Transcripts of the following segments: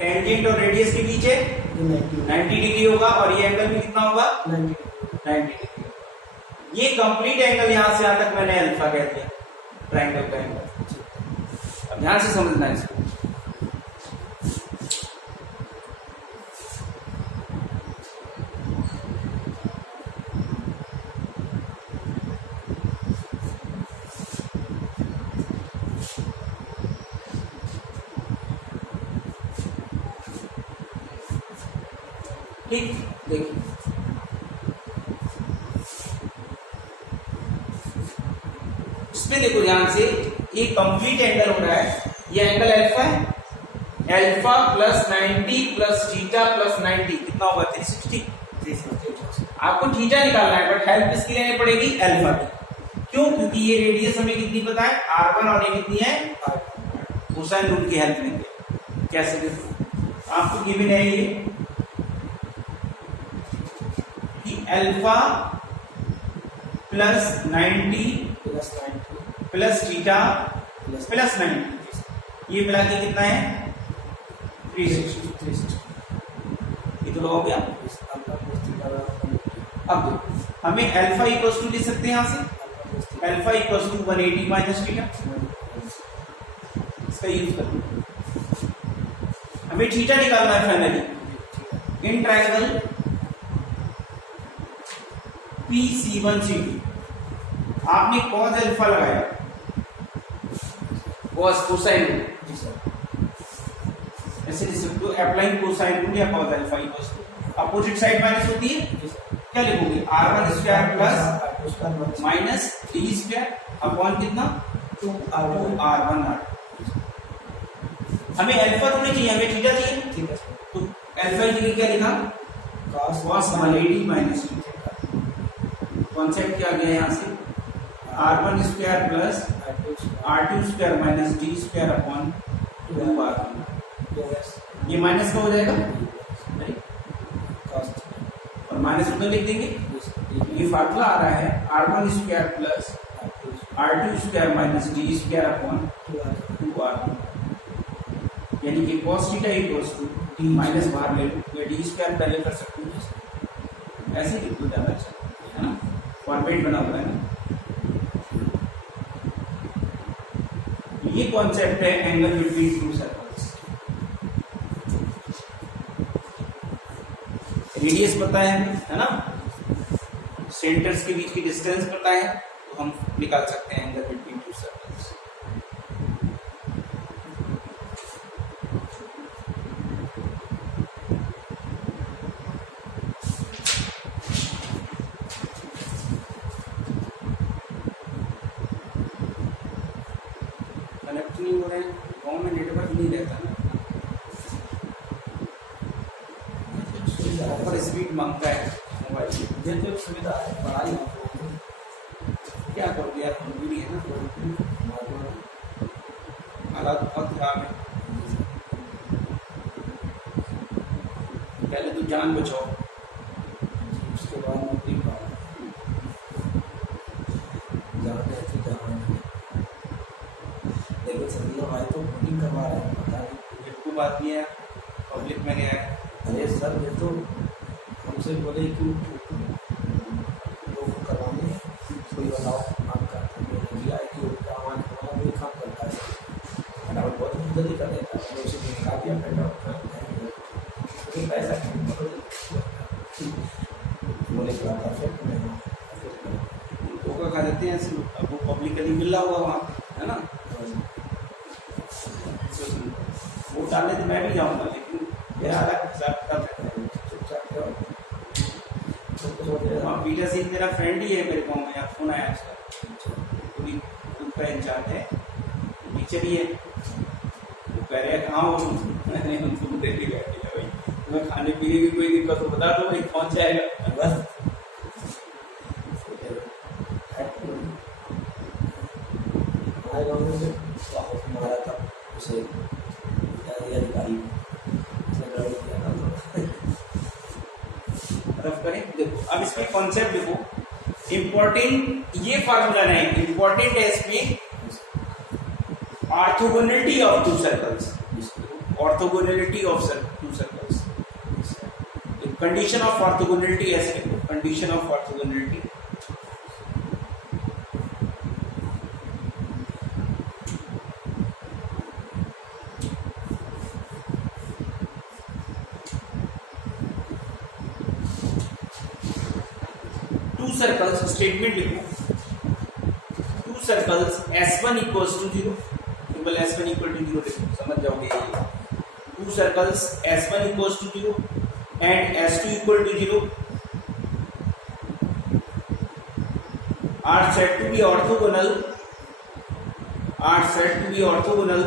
Tangent और radius के बीच है 90 डिग्री होगा और ये एंगल भी कितना होगा 90 डिग्री। ये कंप्लीट एंगल यहां से यहां तक मैंने अल्फा कह दिया, ट्रायंगल का एंगल। अब ध्यान से समझना है इसको। ठीक, देखिए इसमें देखो ध्यान से, ये कंप्लीट एंगल हो रहा है, ये एंगल अल्फा है, alpha plus 90 plus theta plus 90 कितना होगा 360। आपको थीटा निकालना है बट हेल्प किसकी लेनी पड़ेगी अल्फा की। क्यों? क्योंकि ये रेडियस हमें कितनी पता है r1 और ये कितनी है कोसाइन रूल की हेल्प लेंगे। कैसे देखो आपको गिवन है ये alpha plus 90 plus theta plus 90 ये मिला के कितना है 360। ये तो हो गया। अब देखो हमें अल्फा इक्वल टू ले सकते हैं यहां से, alpha equal to 180 minus theta, इसका यूज करो। हमें थीटा निकालना है फाइनली इन ट्रायंगल PC1C2। आपने कॉस अल्फा लगाया, कॉस कोसाइन रूल ऐसे लिख सकते हो, अप्लाइंग कोसाइन रूल या cos alpha equals to opposite side minus होती है, क्या लिखोगे r1 square plus minus d square upon कितना 2r1 r। हमें अल्फा थोड़ी चाहिए, हमें थीटा चाहिए, तो अल्फा की जगह क्या लिखा cos 180 माइनस थीटा। कॉन्सेप्ट क्या गया यहाँ से r1 square plus r2 square minus d square upon 2r1। ये माइनस का हो जाएगा और माइनस उधर लिख देंगे। ये फार्मूला आ रहा है r1 square plus r2 square minus d square upon 2r1, यानी कि cos theta equals to d minus बाहर ले लो, या d स्क्वायर पहले कर सकते हो, ऐसे लिख लो ज्यादा अच्छा है ना, फॉर्मेट बना हुआ है ना। ये कॉन्सेप्ट है angle between two circles. Radius पता है ना, सेंटर्स के बीच की डिस्टेंस पता है, तो हम निकाल सकते हैं एंगल बिटवीन टू सर्कल्स। नहीं हो रहे हैं, गाँव में नेटवर्क नहीं रहता ना, और स्पीड मांगता है मोबाइल। नेटवर्क सुविधा है, पढ़ाई क्या करोगे यार, मजबूरी है ना, हालात बहुत खराब है। पहले तो जान बचाओ, उसके बाद नौकरी पाओ, भाई तो बुकिंग करवा रहे हैं, पता नहीं बिल्कुल बात नहीं है, पब्लिक में नहीं आया। अरे सर ये तो हमसे बोले कि लोग करवाने कोई बताओ काम का दिया है कि हमारा कोई काम करता है, फटाफट बहुत जल्दी कर देता है, तो उसे निकाल दिया फटाफट पैसा बोले कि आता फिर धोखा खा देते हैं ऐसे लोग। अब वो पब्लिकली मिल रहा होगा वहाँ है ना, वोट डालने तो मैं भी जाऊंगा, लेकिन मेरा अलग हिसाब किताब है। पीटर सिंह मेरा फ्रेंड ही है, मेरे गाँव में फोन आया उसका, पूरी ग्रुप का इंचार्ज है, टीचर ही है। वो कह रहे हैं कहाँ हो तुम, दिल्ली बैठे भाई, तुम्हें खाने पीने की कोई दिक्कत हो बता दो भाई, पहुँच जाएगा बस। हमारा था उसे अधिकारी रफ करें। देखो अब इसमें कॉन्सेप्ट देखो, इंपॉर्टेंट ये फार्मूला नहीं, इंपॉर्टेंट है इसमें orthogonality of two circles. Orthogonality of two circles, condition of orthogonality ऐसे लिखो, condition of orthogonality two circles, statement लिखो, two circles S1 equals to 0, symbol S1 equal to 0 लिखो, समझ जाओगे ये। Two circles S1 equals to 0 and S2 equal to 0 are said to be orthogonal, are said to be orthogonal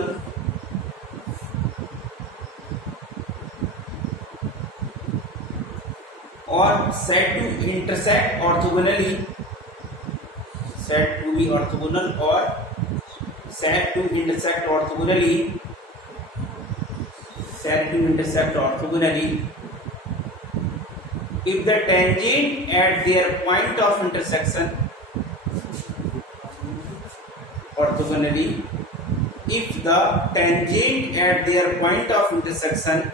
or said to intersect orthogonally, said to be orthogonal or said to intersect orthogonally, said to intersect orthogonally if the tangent at their point of intersection, orthogonally if the tangent at their point of intersection,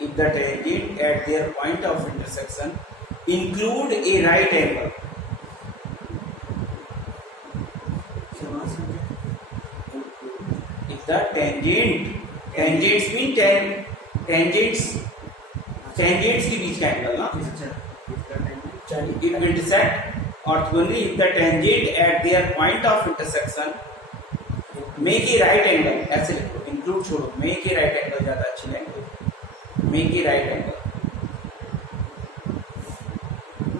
if the tangent at their point of intersection include a right angle, if the tangents mean tangents के बीच का angle ना, if intersect orthogonally if the tangent at their point of intersection make a right angle, ऐसे लिखो, include छोड़ो, make a right angle ज्यादा अच्छी लगेगी, make a right angle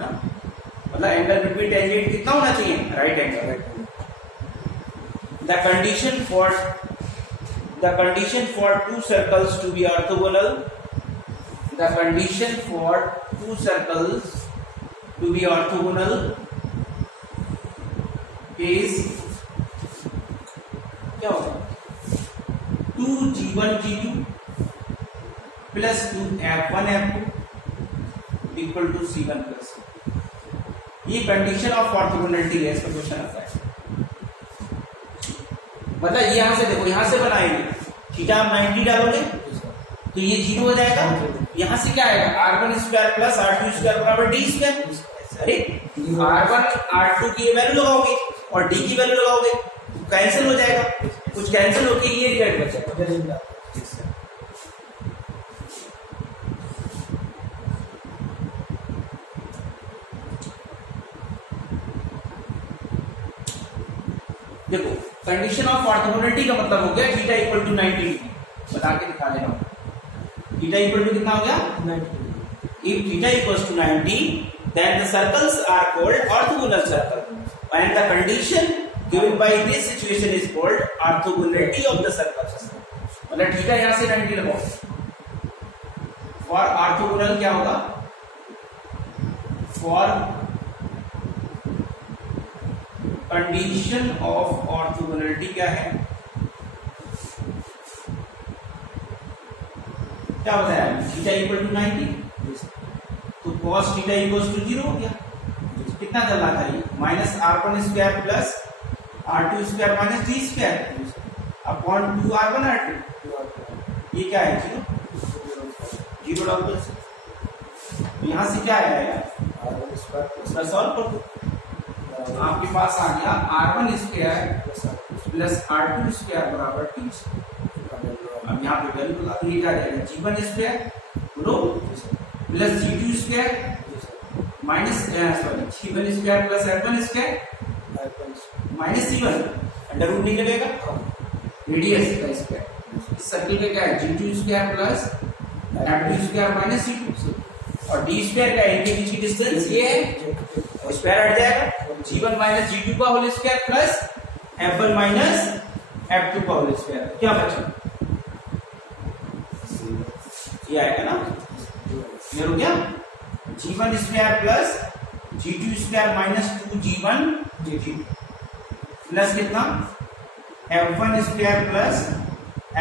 ना, मतलब एंगल बिटवीन टेंजेंट कितना होना चाहिए, right angle. The condition for two circles to be orthogonal, the condition for two circles to be orthogonal is क्या होगा, 2g1 g2 plus 2f1 f2 equal to c1 plus, ये condition of orthogonality है, इसका question आता है। मतलब ये यहां से देखो, यहां से बनाएंगे थीटा आप 90 डालोगे तो ये 0 हो जाएगा, यहां से क्या आएगा r1 square plus r2 square बराबर d स्क्वायर, अरे r1 r2 की वैल्यू लगाओगे और d की वैल्यू लगाओगे तो कैंसिल हो जाएगा, कुछ कैंसिल होके ये रिजल्ट बचेगा। देखो कंडीशन ऑफ ऑर्थोगोनैलिटी का मतलब हो गया थीटा इक्वल टू 90 डिग्री, बता के दिखा दे रहा हूं, थीटा इक्वल टू कितना हो गया 90। If theta equals to 90 then the circles are called orthogonal circle and the condition given by this situation is called orthogonality of the circles। मतलब theta यहां से 90 लगाओ और ऑर्थोगोनल क्या होगा, फॉर कंडीशन ऑफ ऑर्थोगोनैलिटी क्या है, क्या बताया, थीटा इक्वल टू 90 तो cos थीटा इक्वल्स टू 0 हो गया, कितना चल रहा था ये minus r1 square plus r2 square minus d square upon 2r1 r2, ये क्या है 0 डाल दो, यहां से क्या आया यार r1 स्क्वायर सॉल्व कर दो, आपके पास आ गया r1 square plus r2 square बराबर 30। अब यहाँ पे वैल्यू लगा तो ये क्या जाएगा g1 स्क्वायर बोलो plus g2 square minus sorry g1 square plus f1 square minus c1 under root निकलेगा, रेडियस का स्क्वायर, इस सर्कल का क्या है g2 square plus f2 square minus c2 और d स्क्वायर का इनके बीच की डिस्टेंस ये है, स्क्वायर हट जाएगा, g1 माइनस g2 का whole square plus f1 minus f2 का होल स्क्वायर, क्या बचा ये आएगा ना, क्लियर हो गया, g1 square plus g2 square minus 2g1 g2 plus कितना f1 square plus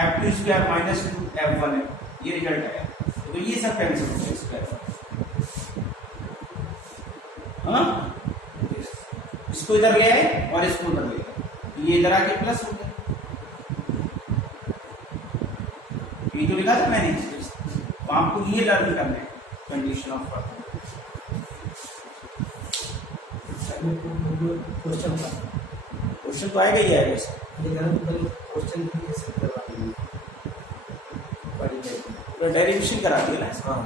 f2 square minus 2f1 है, ये रिजल्ट आया, तो ये सब कैंसिल हो गया स्क्वायर, हाँ इसको इधर ले आए और इसको उधर ले आए, ये इधर आके प्लस हो गया, ये तो लिखा था मैंने, तो आपको ये लर्न करना है कंडीशन ऑफ क्वेश्चन तो आएगा ही आएगा इसका, क्वेश्चन तो डेरिवेशन करा दिया ना। हाँ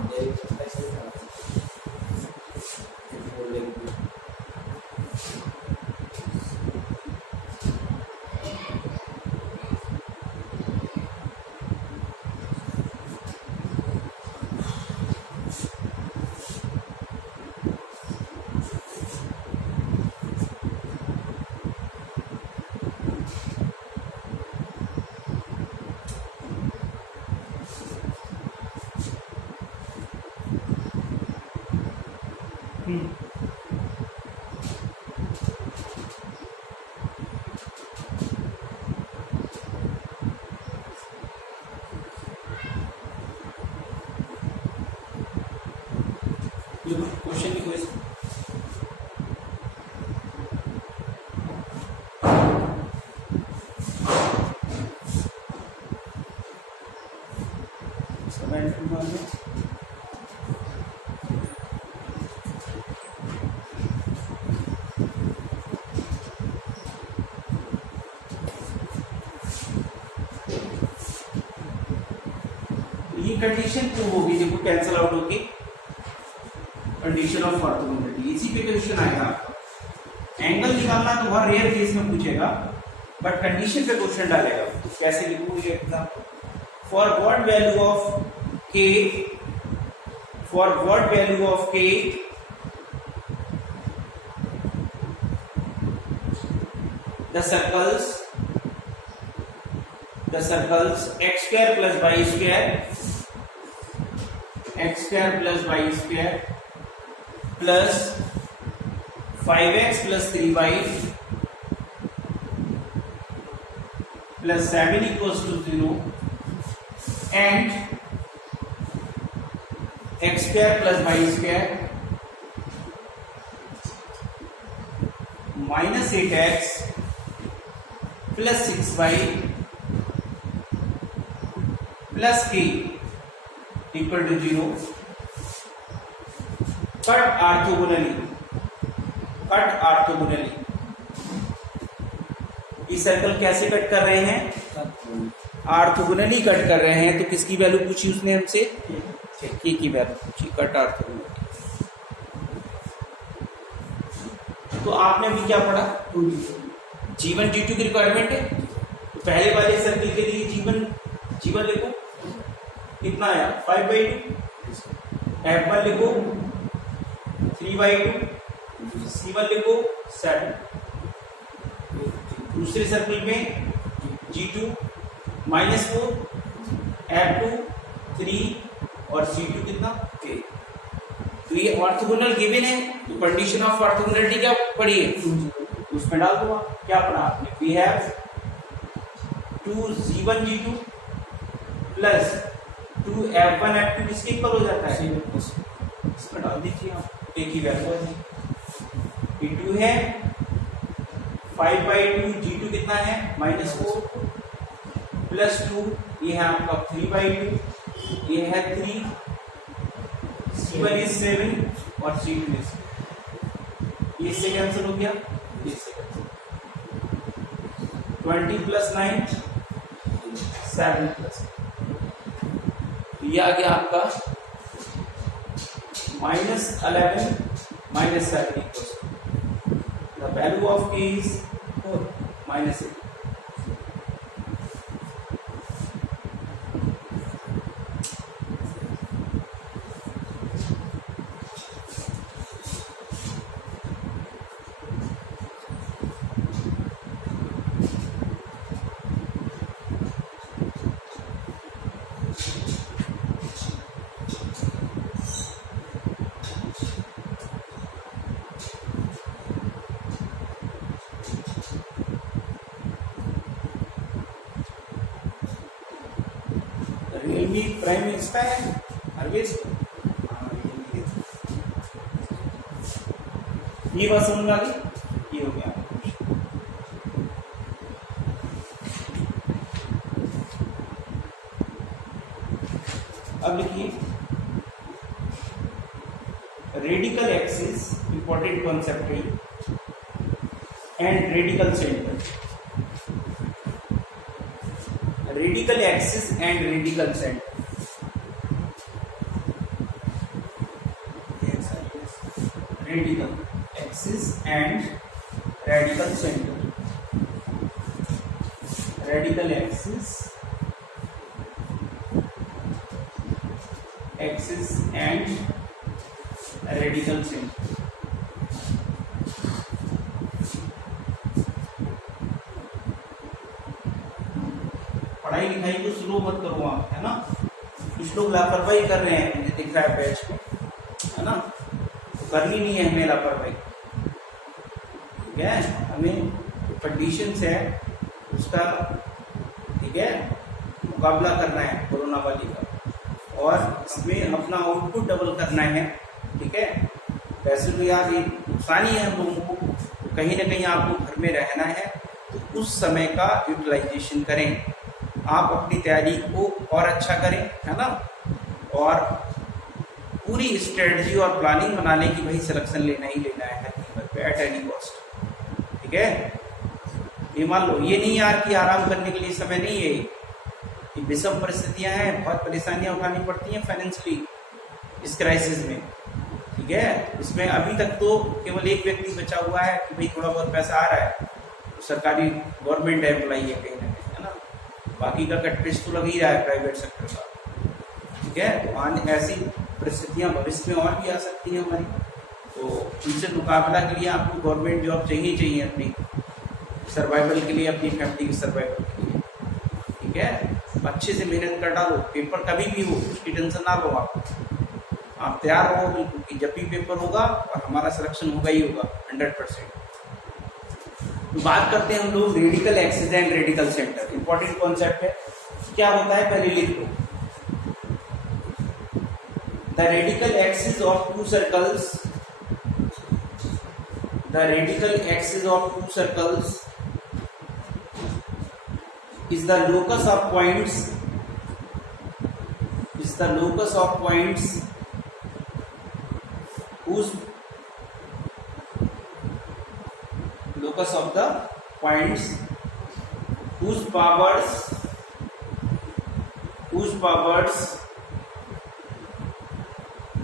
क्वेश्चन लिखो इस ये कंडीशन क्यों होगी, देखो कैंसिल आउट होगी कंडीशन ऑफ ऑर्थोगोनलिटी। इसी पे क्वेश्चन आएगा, एंगल निकालना तो बहुत रेयर केस में पूछेगा, बट कंडीशन पे क्वेश्चन डालेगा। तो कैसे लिखूं ये example, for what value of k, for what value of k the circles x square plus y square, x square plus y square plus 5x plus 3y plus 7 equals to 0 and x square plus y square minus 8x plus 6y plus k equal to 0 cut orthogonally, cut orthogonally. इस circle कैसे cut कर रहे हैं, orthogonally cut कर रहे हैं। तो किसकी वैल्यू पूछी उसने हमसे, k की वैल्यू पूछी, कट ऑर्थोगोनली। तो आपने अभी क्या पढ़ा, G1 G2 की रिक्वायरमेंट है। तो पहले वाले सर्कल के लिए G1 लिखो कितना आया 5/2, F1 लिखो 3/2, C1 लिखो 7। दूसरे सर्कल में G2 -4, F2 3 और C2 कितना k। तो ये ऑर्थोगोनल गिवन है, तो कंडीशन ऑफ ऑर्थोगोनलिटी क्या पढ़ी है, उसमें डाल दो। क्या पढ़ा आपने, we have 2G1 G2 plus 2F1 F2 किसके इक्वल हो जाता है, इसमें डाल दीजिए आप, एक ही वैल्यू है। P2 है 5/2, G2 कितना है -4 प्लस 2, ये है आपका 3/2, ये है 3, C1 is 7 और C2 is 6। ये इससे कैंसिल हो गया, इससे कैंसिल। 20 प्लस 9 7 प्लस, ये आ गया आपका -11 -7 equals the value of k is 4 -8। Realme prime इसका है ऑलवेज। ये बात समझ आ गई, ये हो गया। अब लिखिए रेडिकल एक्सिस, इंपॉर्टेंट कॉन्सेप्ट है, and radical centre. Radical axis and radical centre, radical axis and radical centre, radical axis and radical centre. पढ़ाई लिखाई को स्लो मत करो आप, है ना। कुछ लोग लापरवाही कर रहे हैं, मुझे दिख रहा है बैच में, है ना। तो करनी नहीं है हमें लापरवाही, ठीक है। हमें कंडीशंस है उसका, ठीक है, मुकाबला करना है कोरोना वाली का, और इसमें अपना आउटपुट डबल करना है, ठीक है। वैसे तो यार ये नुकसान ही है हम लोगों को, तो कहीं ना कहीं आपको घर में रहना है, तो उस समय का यूटिलाइजेशन करें, आप अपनी तैयारी को और अच्छा करें, है ना। और पूरी स्ट्रेटजी और प्लानिंग बना लें कि भाई सिलेक्शन लेना ही लेना है एट एनी कॉस्ट, ठीक है। ये मान लो, ये नहीं यार कि आराम करने के लिए समय नहीं है, ये विषम परिस्थितियां हैं, बहुत परेशानियां उठानी पड़ती हैं फाइनेंशियली इस क्राइसिस में, ठीक है। इसमें अभी तक तो केवल एक व्यक्ति बचा हुआ है कि भाई थोड़ा बहुत पैसा आ रहा है, तो सरकारी गवर्नमेंट एम्प्लॉई है कहीं ना कहीं, है ना। बाकी का कटपिच तो लग ही रहा है प्राइवेट सेक्टर का, ठीक है। तो आने ऐसी परिस्थितियां भविष्य में और भी आ सकती हैं हमारी, तो उनसे मुकाबला के लिए आपको गवर्नमेंट जॉब चाहिए अपनी सर्वाइवल के लिए, अपनी फैमिली के सर्वाइवल के लिए, ठीक है। अच्छे से मेहनत कर डालो, पेपर कभी भी हो उसकी टेंशन ना लो आप तैयार रहो बिल्कुल कि जब भी पेपर होगा और हमारा सिलेक्शन होगा ही होगा 100%। तो बात करते हैं हम लोग radical axis and radical centre, important concept है। क्या होता है पहले लिख लो, the radical axis of two circles, the radical axis of two circles is the locus of points, is the locus of points whose locus of the points whose powers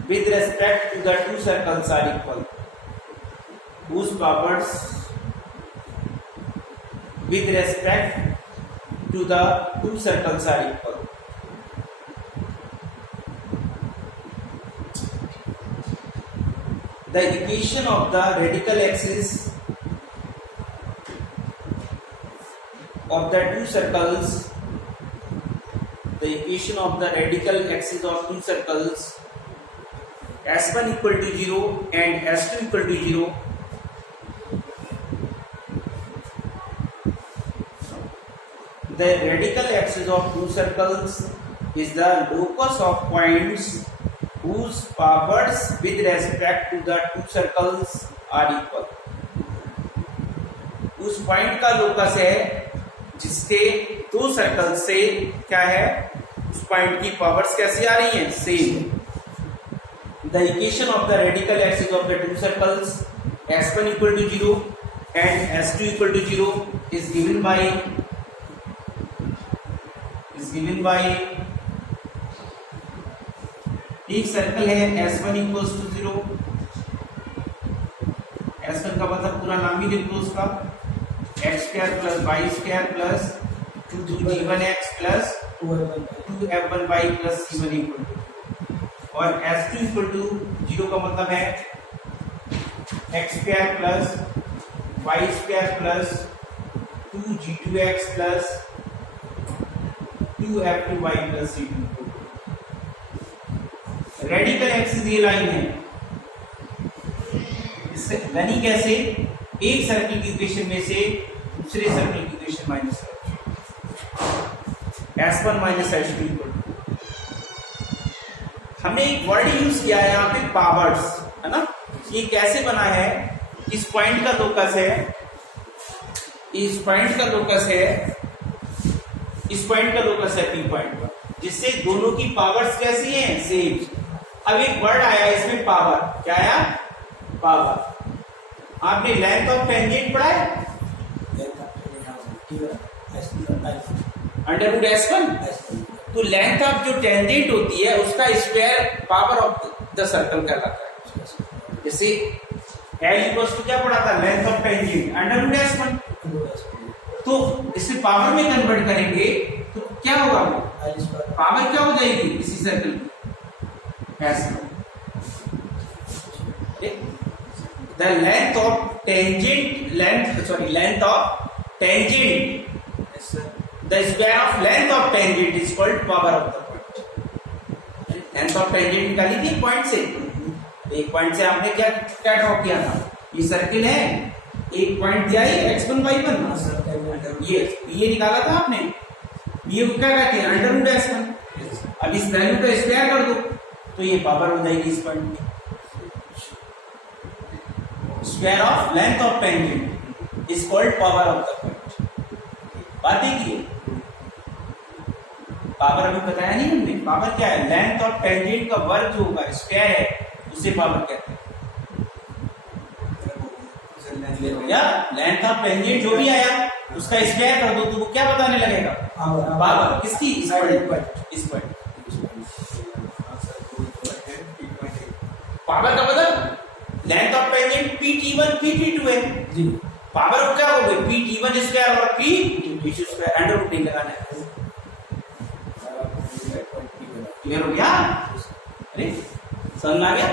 with respect to the two circles are equal, whose powers with respect to the two circles are equal. The equation of the radical axis of the two circles, the equation of the radical axis of two circles, S1 equal to 0 and S2 equal to 0, the radical axis of two circles is the locus of points whose powers with respect to the two circles are equal. उस point का locus है जिसके दो circle से क्या है, उस point की पावर्स कैसी आ रही हैं, same. The equation of the radical axis of the two circles S1 equal to 0 and S2 equal to 0 is given by एक सर्कल है S1 equals to 0, S1 का मतलब पूरा नाम ही लिख लो उसका, x square plus y square plus 2g1x plus 2f1y plus c1 equal to, और S2 इक्वल टू 0 का मतलब है x square plus y square plus 2g2x plus 2f2y plus c2। Radical axis ये लाइन है, इससे बनी कैसे, एक सर्कल की इक्वेशन में से दूसरे सर्कल की equation minus S1 minus S2 equal to, हमने एक वर्ड यूज किया है यहाँ पे पावर्स, है ना। ये कैसे बना है, इस पॉइंट का लोकस है, इस पॉइंट का लोकस है, इस पॉइंट का लोकस है पी पॉइंट का, जिससे दोनों की पावर्स कैसी हैं, सेम। अब एक वर्ड आया इसमें पावर, क्या आया, पावर। आपने लेंथ ऑफ टेंजेंट पढ़ा है, अंडर रूट S1। तो लेंथ ऑफ जो टेंजेंट होती है उसका square power of the circle कहलाता है। जैसे L इक्वल्स टू क्या पढ़ा था, length of tangent under root S1। तो इसे पावर में कन्वर्ट करेंगे तो क्या होगा, वो पावर क्या हो जाएगी इसी सर्कल की, S1। The length of tangent, length of tangent, the square of length of tangent is called power of the point। Length of tangent निकाली थी पॉइंट से, एक पॉइंट से आपने क्या क्या ड्रॉ किया था, ये सर्किल है, एक पॉइंट दिया है x1 y1, ये निकाला था आपने, ये क्या कहते हैं, अंडर रूट S1। अब इस वैल्यू का स्क्वायर कर दो तो ये पावर हो जाएगी इस पॉइंट की। Square of length of tangent is called power of the point. बात देखिए, पावर अभी बताया नहीं हमने, पावर क्या है, लेंथ ऑफ टेंजेंट का वर्ग जो होगा, स्क्वायर है, उसे पावर कहते हैं। लेंथ ऑफ टेंजेंट जो भी आया उसका स्क्वायर कर दो तो वो क्या बताने लगेगा, पावर किसकी, इस पॉइंट। पावर का मतलब length of tangent PT1 PT2 है जी, पावर क्या हो गई, PT1 स्क्वायर और PT2 स्क्वायर, अंडर रूट लगाना है। क्लियर हो गया, अरे समझ आ गया।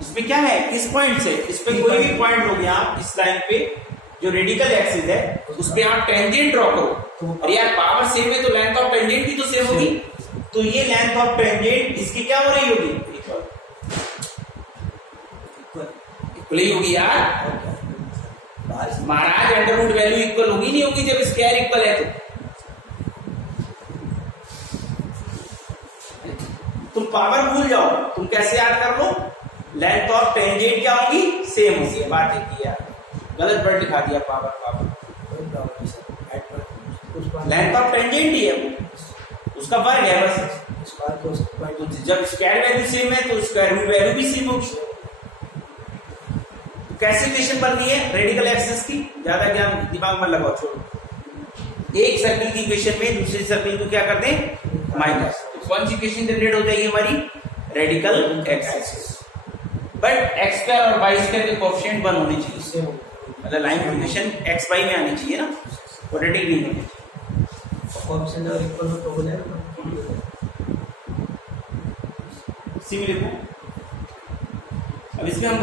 इसमें क्या है, इस पॉइंट से इस पे कोई भी पॉइंट हो गया, इस लाइन पे जो रेडिकल एक्सिस है उस पे आप टेंजेंट ड्रॉ करो, और यार पावर सेम है तो लेंथ ऑफ टेंजेंट भी तो सेम होगी, तो ये लेंथ ऑफ टेंजेंट इसकी क्या हो रही होगी, इक्वल ही होगी यार महाराज। अंडर रूट वैल्यू इक्वल होगी नहीं होगी जब स्क्वायर इक्वल है तो। तुम पावर भूल जाओ, तुम कैसे याद कर लो, लेंथ ऑफ टेंजेंट क्या होगी, सेम होगी। बात है यार, गलत वर्ड लिखा दिया, पावर लेंथ ऑफ टेंजेंट ही है वो, उसका वर्ग है बस। तो जब स्क्वायर वैल्यू सेम है तो स्क्वायर रूट वैल्यू भी सेम होगी। कैसे इक्वेशन बननी है रेडिकल एक्सिस की, ज्यादा ज्ञान दिमाग में लगाओ, छोड़ो। एक सर्कल की इक्वेशन में दूसरी सर्कल को क्या कर दें, माइनस, तो कौन सी इक्वेशन जनरेट हो जाएगी हमारी, radical axis. But x square और वाई स्क्वायर के कोएफिशिएंट 1 होने चाहिए, मतलब लाइन पोजीशन एक्स वाई में आनी चाहिए ना, क्वाड्रेटिक नहीं होनी चाहिए। कोएफिशिएंट अगर इक्वल हो तो हो जाएगा, सी में लिखो। अब इसमें हम